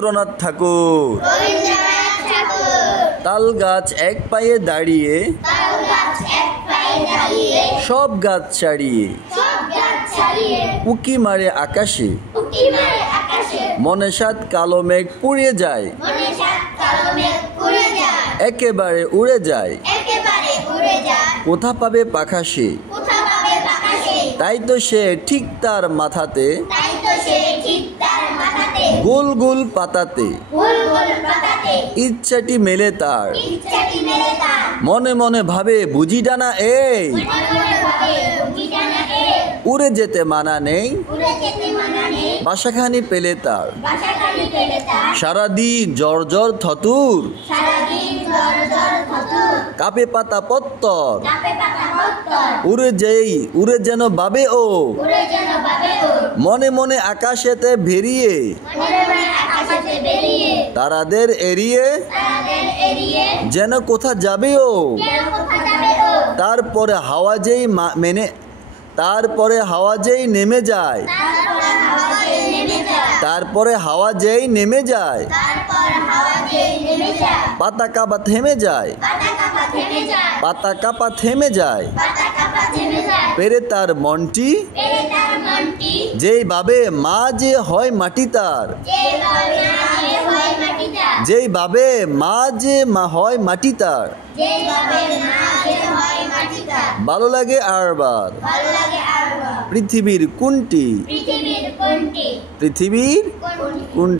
রবীন্দ্রনাথ ঠাকুর। তাল গাছ এক পায়ে দাঁড়িয়ে, সব গাছ ছাড়িয়ে, উকি মারে আকাশে, মনে সাত কালো মেঘ পুড়িয়ে যায়, একেবারে উড়ে যায়। কোথা পাবে পাখা সে, তাই তো সে ঠিক তার মাথাতে, গোল গোল পাতাতে ইচ্ছাটি মেলে তার। মনে মনে ভাবে বুঝি ডানা এই, উড়ে যেতে মানা নেই, বাসাখানি পেলে তার। সারাদিন জ্বর জ্বর থতুর, কাপে পাতা পত্তর, উড়ে যেন বাবে ও, মনে মনে আকাশেতে ভেরিয়ে, তারাদের এড়িয়ে যেন কোথা যাবে ও। তারপরে হাওয়া যেই নেমে যায়, তারপরে হাওয়া যেই নেমে যায়, পাতা কাপা থেমে যায়, পাতা কাপা থেমে যায়। পেরে তার মনটি, যেই ভাবে মা যে হয় মাটি তার, যেই ভাবে মা যে হয় মাটি তার। ভালো লাগে আরবার পৃথিবীর কোনটি, পৃথিবীর কোনটি।